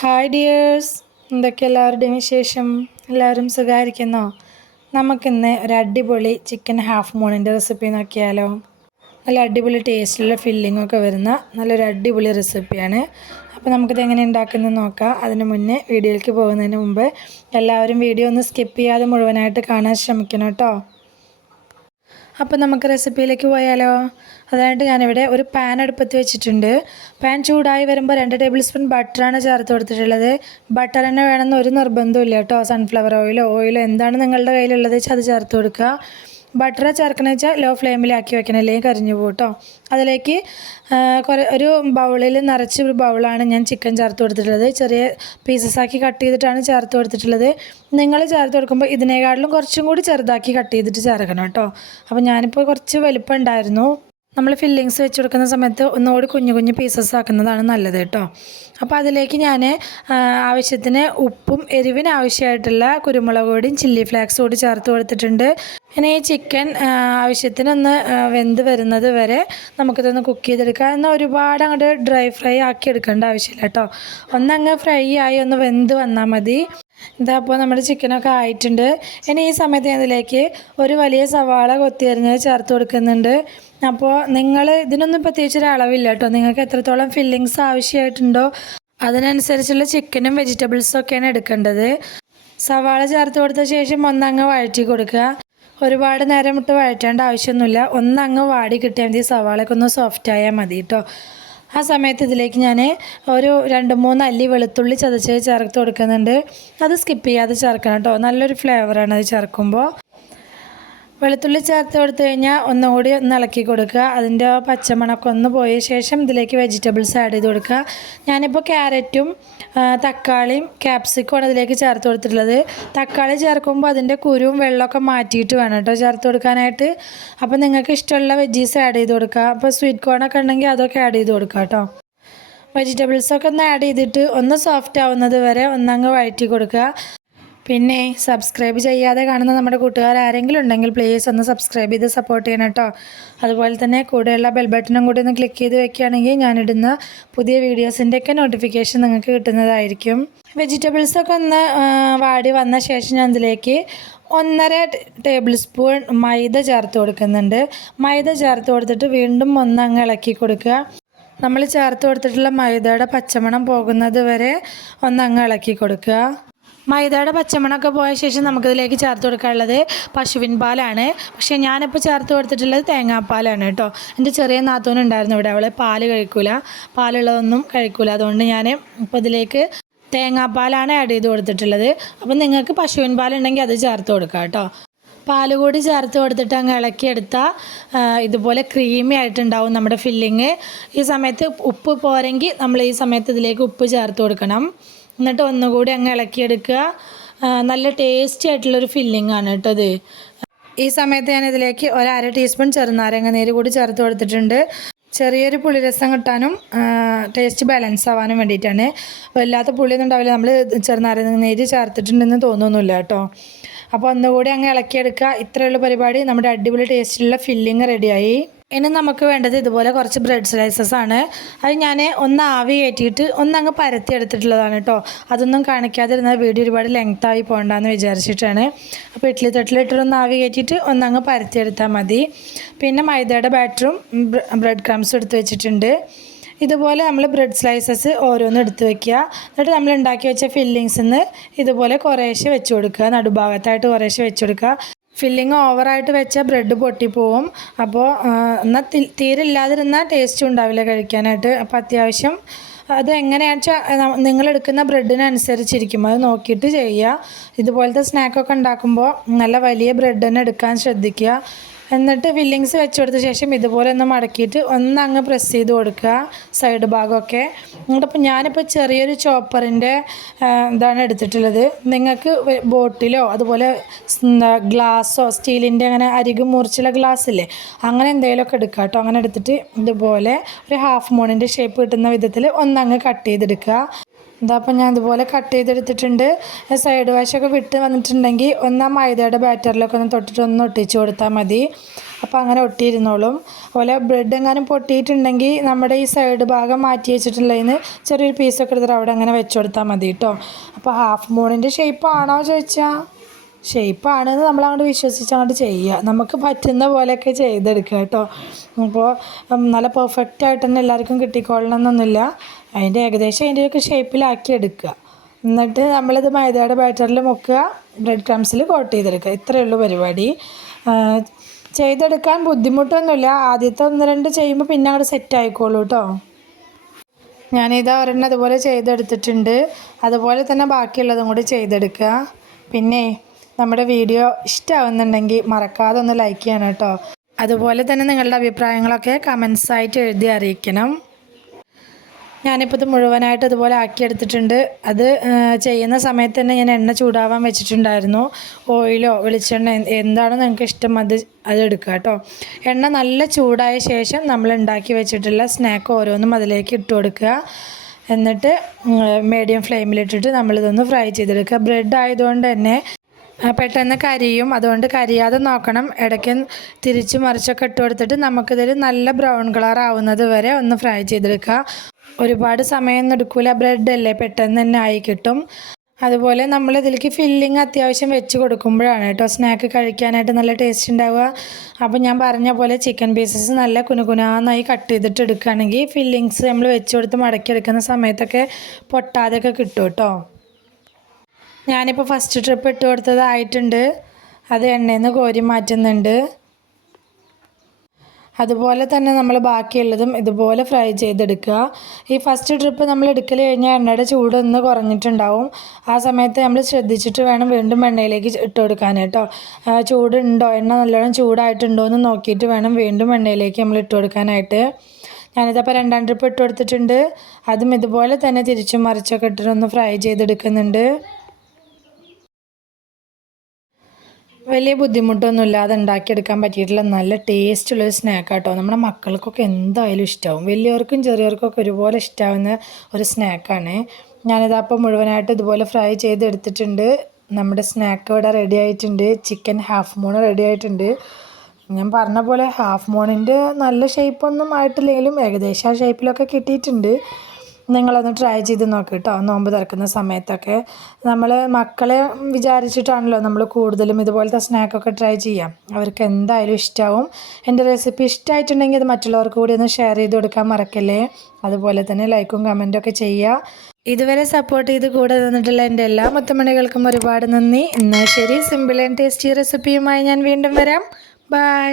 Hi dears എന്തൊക്കെ എല്ലാവരുടെയും വിശേഷം? എല്ലാവരും സുഖമായിരിക്കുന്നോ? നമുക്കിന്ന് ഒരു അടിപൊളി ചിക്കൻ ഹാഫ് മൂണിന്റെ റെസിപ്പി നോക്കിയാലോ. നല്ല അടിപൊളി ടേസ്റ്റിലുള്ള ഫില്ലിംഗ് ഒക്കെ വരുന്ന നല്ലൊരു അടിപൊളി റെസിപ്പിയാണ് അപ്പോൾ നമുക്കിത് എങ്ങനെ ഉണ്ടാക്കുന്നത് നോക്കാം. അതിന് മുന്നേ വീഡിയോയിലേക്ക് പോകുന്നതിന് മുമ്പ് എല്ലാവരും വീഡിയോ ഒന്ന് സ്കിപ്പ് ചെയ്യാതെ മുഴുവനായിട്ട് കാണാൻ ശ്രമിക്കണം കേട്ടോ. അപ്പോൾ നമുക്ക് റെസിപ്പിയിലേക്ക് പോയാലോ? അതായിട്ട് ഞാനിവിടെ ഒരു പാൻ അടുപ്പത്ത് വെച്ചിട്ടുണ്ട്. പാൻ ചൂടായി വരുമ്പോൾ രണ്ട് ടേബിൾ സ്പൂൺ ബട്ടറാണ് ചേർത്ത് കൊടുത്തിട്ടുള്ളത്. ബട്ടർ തന്നെ വേണമെന്ന് ഒരു നിർബന്ധമില്ല കേട്ടോ. സൺഫ്ലവർ ഓയിലോ ഓയിലോ എന്താണ് നിങ്ങളുടെ കയ്യിലുള്ളത് വെച്ചാൽ അത് ചേർത്ത് കൊടുക്കുക. ബട്ടർ ചേർക്കണമെന്ന് വെച്ചാൽ ലോ ഫ്ലെയിമിലാക്കി വെക്കണം. അല്ലെങ്കിൽ കരിഞ്ഞു പോട്ടോ അതിലേക്ക് കുറേ ഒരു ബൗളിൽ നിറച്ച് ഒരു ബൗളാണ് ഞാൻ ചിക്കൻ ചേർത്ത് കൊടുത്തിട്ടുള്ളത്. ചെറിയ പീസസ് ആക്കി കട്ട് ചെയ്തിട്ടാണ് ചേർത്ത് കൊടുത്തിട്ടുള്ളത്. നിങ്ങൾ ചേർത്ത് കൊടുക്കുമ്പോൾ ഇതിനേക്കാളും കുറച്ചും കൂടി ചെറുതാക്കി കട്ട് ചെയ്തിട്ട് ചേർക്കണം കേട്ടോ അപ്പോൾ ഞാനിപ്പോൾ കുറച്ച് വലുപ്പം ഉണ്ടായിരുന്നു. നമ്മൾ ഫില്ലിങ്സ് വെച്ച് കൊടുക്കുന്ന സമയത്ത് ഒന്നുകൂടി കുഞ്ഞു കുഞ്ഞു പീസസ് ആക്കുന്നതാണ് നല്ലത് കേട്ടോ അപ്പോൾ അതിലേക്ക് ഞാൻ ആവശ്യത്തിന് ഉപ്പും എരിവിന് ആവശ്യമായിട്ടുള്ള കുരുമുളക് പൊടിയും ചില്ലി ഫ്ലേക്സ് കൂടി ചേർത്ത് കൊടുത്തിട്ടുണ്ട്. ഇനി ഈ ചിക്കൻ ആവശ്യത്തിനൊന്ന് വെന്ത് വരുന്നത് വരെ നമുക്കിതൊന്ന് കുക്ക് ചെയ്തെടുക്കാം. എന്നാൽ ഒരുപാട് അങ്ങോട്ട് ഡ്രൈ ഫ്രൈ ആക്കി എടുക്കേണ്ട ആവശ്യമില്ല കേട്ടോ ഒന്നങ്ങ് ഫ്രൈ ആയി ഒന്ന് വെന്ത് വന്നാൽ മതി. ഇതാ അപ്പോൾ നമ്മുടെ ചിക്കനൊക്കെ ആയിട്ടുണ്ട്. ഇനി ഈ സമയത്ത് ഇതിലേക്ക് ഒരു വലിയ സവാള കൊത്തിയരിഞ്ഞത് ചേർത്ത് കൊടുക്കുന്നുണ്ട്. അപ്പോൾ നിങ്ങൾ ഇതിനൊന്നും പ്രത്യേകിച്ച് ഒരു അളവില്ല കേട്ടോ നിങ്ങൾക്ക് എത്രത്തോളം ഫില്ലിങ്സ് ആവശ്യമായിട്ടുണ്ടോ അതിനനുസരിച്ചുള്ള ചിക്കനും വെജിറ്റബിൾസും ഒക്കെയാണ് എടുക്കേണ്ടത്. സവാള ചേർത്ത് കൊടുത്ത ശേഷം ഒന്നങ്ങ് വഴറ്റി കൊടുക്കുക. ഒരുപാട് നേരം ഇട്ട് വഴറ്റേണ്ട ആവശ്യമൊന്നുമില്ല. ഒന്ന് ഒന്നങ്ങ് വാടി കിട്ടിയാൽ മതി. സവാളയൊക്കെ ഒന്ന് സോഫ്റ്റ് ആയാൽ മതി കേട്ടോ ആ സമയത്ത് ഇതിലേക്ക് ഞാൻ ഒരു രണ്ട് മൂന്ന് അല്ലി വെളുത്തുള്ളി ചതച്ച് ചേർത്ത് കൊടുക്കുന്നുണ്ട്. അത് സ്കിപ്പ് ചെയ്യാതെ ചേർക്കണം കേട്ടോ നല്ലൊരു ഫ്ലേവറാണ് അത് ചേർക്കുമ്പോൾ വെളുത്തുള്ളി ചേർത്ത് കൊടുത്തു കഴിഞ്ഞാൽ ഒന്നുകൂടി ഒന്ന് ഇളക്കി കൊടുക്കുക. അതിന്റെ പച്ചമണക്ക് ഒന്ന് പോയ ശേഷം ഇതിലേക്ക് വെജിറ്റബിൾസ് ആഡ് ചെയ്ത് കൊടുക്കുക. ഞാനിപ്പോൾ ക്യാരറ്റും തക്കാളിയും ക്യാപ്സിക്കുമാണ് ഇതിലേക്ക് ചേർത്ത് കൊടുത്തിട്ടുള്ളത്. തക്കാളി ചേർക്കുമ്പോൾ അതിന്റെ കുരുവും വെള്ളമൊക്കെ മാറ്റിയിട്ട് വേണം കേട്ടോ ചേർത്ത് കൊടുക്കാനായിട്ട്. അപ്പോൾ നിങ്ങൾക്ക് ഇഷ്ടമുള്ള വെജീസ് ആഡ് ചെയ്ത് കൊടുക്കുക. അപ്പോൾ സ്വീറ്റ് കോണൊക്കെ ഉണ്ടെങ്കിൽ അതൊക്കെ ആഡ് ചെയ്ത് കൊടുക്കുക കേട്ടോ. വെജിറ്റബിൾസൊക്കെ ഒന്ന് ആഡ് ചെയ്തിട്ട് ഒന്ന് സോഫ്റ്റ് ആവുന്നത് വരെ ഒന്നങ്ങ് വഴറ്റി കൊടുക്കുക. പിന്നെ സബ്സ്ക്രൈബ് ചെയ്യാതെ കാണുന്ന നമ്മുടെ കൂട്ടുകാർ ആരെങ്കിലും ഉണ്ടെങ്കിൽ പ്ലീസ് ഒന്ന് സബ്സ്ക്രൈബ് ചെയ്ത് സപ്പോർട്ട് ചെയ്യണം കേട്ടോ. അതുപോലെ തന്നെ കൂടെയുള്ള ബെൽ ബട്ടണും കൂടി ഒന്ന് ക്ലിക്ക് ചെയ്ത് വെക്കുകയാണെങ്കിൽ ഞാനിടുന്ന പുതിയ വീഡിയോസിന്റെയൊക്കെ നോട്ടിഫിക്കേഷൻ നിങ്ങൾക്ക് കിട്ടുന്നതായിരിക്കും. വെജിറ്റബിൾസൊക്കെ ഒന്ന് വാടി വന്ന ശേഷം ഞാൻ അതിലേക്ക് ഒന്നര ടേബിൾ സ്പൂൺ മൈദ ചേർത്ത് കൊടുക്കുന്നുണ്ട്. മൈദ ചേർത്ത് കൊടുത്തിട്ട് വീണ്ടും ഒന്ന് ഒന്നങ്ങ് ഇളക്കി കൊടുക്കുക. നമ്മൾ ചേർത്ത് കൊടുത്തിട്ടുള്ള മൈദയുടെ പച്ചമണം പോകുന്നത് വരെ ഒന്ന് ഒന്നങ്ങ് ഇളക്കി കൊടുക്കുക. മൈദയുടെ പച്ചമണമൊക്കെ പോയ ശേഷം നമുക്കിതിലേക്ക് ചേർത്ത് കൊടുക്കാനുള്ളത് പശുവിൻ പാലാണ്. പക്ഷേ ഞാനിപ്പോൾ ചേർത്ത് കൊടുത്തിട്ടുള്ളത് തേങ്ങാപ്പാലാണ് കേട്ടോ. എന്റെ ചെറിയ നാത്തൂനുണ്ടായിരുന്നു ഇവിടെ. അവളെ പാൽ കഴിക്കൂല. പാലുള്ളതൊന്നും കഴിക്കൂല. അതുകൊണ്ട് ഞാൻ ഇപ്പോൾ ഇതിലേക്ക് തേങ്ങാപ്പാലാണ് ആഡ് ചെയ്ത് കൊടുത്തിട്ടുള്ളത്. അപ്പം നിങ്ങൾക്ക് പശുവിൻ പാലുണ്ടെങ്കിൽ അത് ചേർത്ത് കൊടുക്കാം കേട്ടോ. പാൽ കൂടി ചേർത്ത് കൊടുത്തിട്ട് അങ്ങ് ഇളക്കിയെടുത്താൽ ഇതുപോലെ ക്രീമി ആയിട്ടുണ്ടാവും നമ്മുടെ ഫില്ലിങ് ഈ സമയത്ത് ഉപ്പ് പോരെങ്കിൽ നമ്മൾ ഈ സമയത്ത് ഇതിലേക്ക് ഉപ്പ് ചേർത്ത് കൊടുക്കണം. എന്നിട്ട് ഒന്നുകൂടി അങ്ങ് ഇളക്കിയെടുക്കുക. നല്ല ടേസ്റ്റി ആയിട്ടുള്ളൊരു ഫില്ലിംഗ് ആണ് കേട്ടോ ഇത്. ഈ സമയത്ത് ഞാൻ ഇതിലേക്ക് ഒരു അര ടീസ്പൂൺ ചെറുനാരങ്ങ നീര് കൂടി ചേർത്ത് കൊടുത്തിട്ടുണ്ട്. ചെറിയൊരു പുളിരസം കിട്ടാനും ടേസ്റ്റ് ബാലൻസ് ആവാനും വേണ്ടിയിട്ടാണ്. വല്ലാത്ത പുളിയൊന്നും ഉണ്ടാവില്ല നമ്മൾ ചെറുനാരങ്ങ നീര് ചേർത്തിട്ടുണ്ടെന്ന് തോന്നുന്നില്ല കേട്ടോ. അപ്പോൾ ഒന്നുകൂടി അങ്ങ് ഇളക്കിയെടുക്കുക. ഇത്രയുള്ള പരിപാടി. നമ്മുടെ അടിപൊളി ടേസ്റ്റിലുള്ള ഫില്ലിങ് റെഡിയായി ഇനി നമുക്ക് വേണ്ടത് ഇതുപോലെ കുറച്ച് ബ്രെഡ് സ്ലൈസസ് ആണ്. അത് ഞാൻ ഒന്ന് ആവി കയറ്റിയിട്ട് ഒന്നങ്ങ് പരത്തി എടുത്തിട്ടുള്ളതാണ് കേട്ടോ അതൊന്നും കാണിക്കാതിരുന്ന വീഡിയോ ഒരുപാട് ലെങ്ത് ആയി പോകണ്ടെന്ന് വിചാരിച്ചിട്ടാണ്. അപ്പോൾ ഇഡ്ഡലി തട്ടിലിട്ടൊന്ന് ആവി കയറ്റിയിട്ട് ഒന്നങ്ങ് പരത്തി എടുത്താൽ മതി. പിന്നെ മൈദയുടെ ബാറ്ററും ബ്രെഡ് ക്രംസും എടുത്ത് വെച്ചിട്ടുണ്ട്. ഇതുപോലെ നമ്മൾ ബ്രെഡ് സ്ലൈസസ് ഓരോന്ന് എടുത്ത് വെക്കുക. എന്നിട്ട് നമ്മൾ ഉണ്ടാക്കി വെച്ച ഫില്ലിങ്സിന്ന് ഇതുപോലെ കുറേശ്ശെ വെച്ച് കൊടുക്കുക. നടുഭാഗത്തായിട്ട് കുറേശ്ശെ വെച്ച് കൊടുക്കുക. ഫില്ലിങ് ഓവറായിട്ട് വെച്ചാൽ ബ്രെഡ് പൊട്ടിപ്പോവും. അപ്പോൾ എന്നാൽ തീരെ ഇല്ലാതിരുന്നാൽ ടേസ്റ്റും ഉണ്ടാവില്ല കഴിക്കാനായിട്ട്. അപ്പോൾ അത്യാവശ്യം അത് എങ്ങനെയാണെന്ന് വെച്ചാൽ നിങ്ങളെടുക്കുന്ന ബ്രെഡിനനുസരിച്ചിരിക്കും അത് നോക്കിയിട്ട് ചെയ്യുക. ഇതുപോലത്തെ സ്നാക്കൊക്കെ ഉണ്ടാക്കുമ്പോൾ നല്ല വലിയ ബ്രെഡ് തന്നെ എടുക്കാൻ ശ്രദ്ധിക്കുക. എന്നിട്ട് ഫില്ലിങ്സ് വെച്ച് കൊടുത്ത ശേഷം ഇതുപോലെ ഒന്ന് മടക്കിയിട്ട് ഒന്ന് അങ്ങ് പ്രസ് ചെയ്ത് കൊടുക്കുക സൈഡ് ഭാഗമൊക്കെ. എന്നിട്ടിപ്പോൾ ഞാനിപ്പോൾ ചെറിയൊരു ചോപ്പറിന്റെ ഇതാണ് എടുത്തിട്ടുള്ളത്. നിങ്ങൾക്ക് ബോട്ടിലോ അതുപോലെ ഗ്ലാസ്സോ സ്റ്റീലിന്റെ അങ്ങനെ അരികു മുറിച്ചുള്ള ഗ്ലാസ് ഇല്ലേ അങ്ങനെ എന്തെങ്കിലുമൊക്കെ എടുക്കുക കേട്ടോ. അങ്ങനെ എടുത്തിട്ട് ഇതുപോലെ ഒരു ഹാഫ് മൂണിന്റെ ഷേപ്പ് കിട്ടുന്ന വിധത്തിൽ ഒന്നങ്ങ് കട്ട് ചെയ്തെടുക്കുക. എന്താ അപ്പം ഞാൻ ഇതുപോലെ കട്ട് ചെയ്തെടുത്തിട്ടുണ്ട്. സൈഡ് വാഷൊക്കെ വിട്ട് വന്നിട്ടുണ്ടെങ്കിൽ ഒന്ന് ആ മൈദയുടെ ബാറ്ററിലൊക്കെ ഒന്ന് തൊട്ടിട്ട് ഒന്ന് ഒട്ടിച്ച് കൊടുത്താൽ മതി. അപ്പോൾ അങ്ങനെ ഒട്ടിയിരുന്നോളും. അതുപോലെ ബ്രെഡ് എങ്ങാനും പൊട്ടിയിട്ടുണ്ടെങ്കിൽ നമ്മുടെ ഈ സൈഡ് ഭാഗം മാറ്റി വെച്ചിട്ടുള്ളതിന് ചെറിയൊരു പീസൊക്കെ എടുത്തിട്ട് അവിടെ അങ്ങനെ വെച്ച് കൊടുത്താൽ മതി കേട്ടോ അപ്പോൾ ഹാഫ് മൂണിന്റെ ആണോ ചോദിച്ചാൽ ഷേപ്പാണെന്ന് നമ്മൾ അങ്ങോട്ട് വിശ്വസിച്ച് അങ്ങോട്ട് ചെയ്യുക. നമുക്ക് പറ്റുന്ന പോലെയൊക്കെ ചെയ്തെടുക്കുക കേട്ടോ. അപ്പോൾ നല്ല പെർഫെക്റ്റ് ആയിട്ട് തന്നെ എല്ലാവർക്കും കിട്ടിക്കൊള്ളണം എന്നൊന്നുമില്ല അതിന്റെ ഏകദേശം അതിന്റെയൊക്കെ ഷേപ്പിലാക്കി എടുക്കുക. എന്നിട്ട് നമ്മളിത് മൈദയുടെ ബാറ്ററിൽ മുക്കുക. ബ്രെഡ് ക്രംസിൽ കോട്ട് ചെയ്തെടുക്കുക. ഇത്രയേ ഉള്ളൂ പരിപാടി. ചെയ്തെടുക്കാൻ ബുദ്ധിമുട്ടൊന്നുമില്ല. ആദ്യത്തെ ഒന്ന് രണ്ട് ചെയ്യുമ്പോൾ പിന്നെ അങ്ങോട്ട് സെറ്റ് ആയിക്കോളൂ കേട്ടോ ഞാനിത് ഒരെണ്ണം അതുപോലെ ചെയ്തെടുത്തിട്ടുണ്ട്. അതുപോലെ തന്നെ ബാക്കിയുള്ളതും കൂടി ചെയ്തെടുക്കുക. പിന്നെ നമ്മുടെ വീഡിയോ ഇഷ്ടമാവുന്നുണ്ടെങ്കിൽ മറക്കാതെ ഒന്ന് ലൈക്ക് ചെയ്യണം കേട്ടോ. അതുപോലെ തന്നെ നിങ്ങളുടെ അഭിപ്രായങ്ങളൊക്കെ കമൻസായിട്ട് എഴുതി അറിയിക്കണം. ഞാനിപ്പോൾ ഇത് മുഴുവനായിട്ട് ഇതുപോലെ ആക്കിയെടുത്തിട്ടുണ്ട് അത് ചെയ്യുന്ന സമയത്ത് തന്നെ ഞാൻ എണ്ണ ചൂടാവാൻ വെച്ചിട്ടുണ്ടായിരുന്നു. ഓയിലോ വെളിച്ചെണ്ണ എന്താണോ നിങ്ങൾക്ക് ഇഷ്ടം അത് അത് എടുക്കുക കേട്ടോ. എണ്ണ നല്ല ചൂടായ ശേഷം നമ്മൾ ഉണ്ടാക്കി വെച്ചിട്ടുള്ള സ്നാക്ക് ഓരോന്നും അതിലേക്ക് ഇട്ട് കൊടുക്കുക. എന്നിട്ട് മീഡിയം ഫ്ലെയിമിലിട്ടിട്ട് നമ്മളിതൊന്ന് ഫ്രൈ ചെയ്തെടുക്കുക. ബ്രെഡ് ആയതുകൊണ്ട് തന്നെ പെട്ടെന്ന് കരിയും അതുകൊണ്ട് കരിയാതെ നോക്കണം. ഇടയ്ക്ക് തിരിച്ച് മറിച്ചൊക്കെ ഇട്ട് കൊടുത്തിട്ട് നമുക്കിതിൽ നല്ല ബ്രൗൺ കളർ ആവുന്നത് വരെ ഒന്ന് ഫ്രൈ ചെയ്തെടുക്കുക. ഒരുപാട് സമയമൊന്നും എടുക്കില്ല ബ്രെഡ് അല്ലേ? പെട്ടെന്ന് തന്നെ ആയി കിട്ടും. അതുപോലെ നമ്മൾ ഇതിലേക്ക് ഫില്ലിങ് അത്യാവശ്യം വെച്ച് കൊടുക്കുമ്പോഴാണ് കേട്ടോ സ്നാക്ക് കഴിക്കാനായിട്ട് നല്ല ടേസ്റ്റ് ഉണ്ടാവുക. അപ്പോൾ ഞാൻ പറഞ്ഞ പോലെ ചിക്കൻ പീസസ് നല്ല കുനുകുനാന്നായി കട്ട് ചെയ്തിട്ട് എടുക്കുകയാണെങ്കിൽ ഫില്ലിങ്സ് നമ്മൾ വെച്ച് കൊടുത്ത് മടക്കിയെടുക്കുന്ന സമയത്തൊക്കെ പൊട്ടാതെയൊക്കെ കിട്ടും കേട്ടോ. ഞാനിപ്പോൾ ഫസ്റ്റ് ട്രിപ്പ് ഇട്ട് കൊടുത്തതായിട്ടുണ്ട്. അത് എണ്ണയിൽ നിന്ന് കോരി മാറ്റുന്നുണ്ട്. അതുപോലെ തന്നെ നമ്മൾ ബാക്കിയുള്ളതും ഇതുപോലെ ഫ്രൈ ചെയ്തെടുക്കുക. ഈ ഫസ്റ്റ് ട്രിപ്പ് നമ്മൾ എടുക്കൽ കഴിഞ്ഞാൽ എണ്ണയുടെ ചൂടൊന്ന് കുറഞ്ഞിട്ടുണ്ടാവും. ആ സമയത്ത് നമ്മൾ ശ്രദ്ധിച്ചിട്ട് വേണം വീണ്ടും എണ്ണയിലേക്ക് ഇട്ട് കൊടുക്കാൻ കേട്ടോ. ചൂടുണ്ടോ? എണ്ണ നല്ലോണം ചൂടായിട്ടുണ്ടോ എന്ന് നോക്കിയിട്ട് വേണം വീണ്ടും എണ്ണയിലേക്ക് നമ്മൾ ഇട്ട് കൊടുക്കാനായിട്ട്. ഞാനിതപ്പോൾ രണ്ടാം ട്രിപ്പ് ഇട്ട് കൊടുത്തിട്ടുണ്ട്. അതും ഇതുപോലെ തന്നെ തിരിച്ചും മറിച്ചൊക്കെ ഇട്ടിട്ടൊന്ന് ഫ്രൈ ചെയ്തെടുക്കുന്നുണ്ട്. വലിയ ബുദ്ധിമുട്ടൊന്നും ഇല്ലാതെ ഉണ്ടാക്കിയെടുക്കാൻ പറ്റിയിട്ടുള്ള നല്ല ടേസ്റ്റുള്ളൊരു സ്നാക്ക് ആട്ടോ നമ്മുടെ മക്കൾക്കൊക്കെ എന്തായാലും ഇഷ്ടമാവും വലിയവർക്കും ചെറിയവർക്കൊക്കെ ഒരുപോലെ ഇഷ്ടമാവുന്ന ഒരു സ്നാക്കാണ്. ഞാനിതപ്പോൾ മുഴുവനായിട്ട് ഇതുപോലെ ഫ്രൈ ചെയ്തെടുത്തിട്ടുണ്ട്. നമ്മുടെ സ്നാക്ക് ഇവിടെ റെഡി ആയിട്ടുണ്ട്. ചിക്കൻ ഹാഫ് മൂൺ റെഡി ആയിട്ടുണ്ട്. ഞാൻ പറഞ്ഞ പോലെ ഹാഫ് മൂണിന്റെ നല്ല ഷേപ്പൊന്നും ആയിട്ടില്ലെങ്കിലും ഏകദേശം ആ ഷേപ്പിലൊക്കെ കിട്ടിയിട്ടുണ്ട്. നിങ്ങളൊന്ന് ട്രൈ ചെയ്ത് നോക്കി കേട്ടോ നോമ്പ് തുറക്കുന്ന സമയത്തൊക്കെ നമ്മൾ മക്കളെ വിചാരിച്ചിട്ടാണല്ലോ നമ്മൾ കൂടുതലും ഇതുപോലത്തെ സ്നാക്കൊക്കെ ട്രൈ ചെയ്യാം. അവർക്ക് എന്തായാലും ഇഷ്ടമാവും എന്റെ റെസിപ്പി ഇഷ്ടമായിട്ടുണ്ടെങ്കിൽ അത് മറ്റുള്ളവർക്ക് കൂടി ഒന്ന് ഷെയർ ചെയ്ത് കൊടുക്കാൻ മറക്കല്ലേ? അതുപോലെ തന്നെ ലൈക്കും കമന്റും ഒക്കെ ചെയ്യുക ഇതുവരെ സപ്പോർട്ട് ചെയ്ത് കൂടെ തന്നിട്ടുള്ള എന്റെ എല്ലാ മുത്തമണികൾക്കും ഒരുപാട് നന്ദി. എന്നാൽ ശരി സിമ്പിൾ ആൻഡ് ടേസ്റ്റി റെസിപ്പിയുമായി ഞാൻ വീണ്ടും വരാം. ബൈ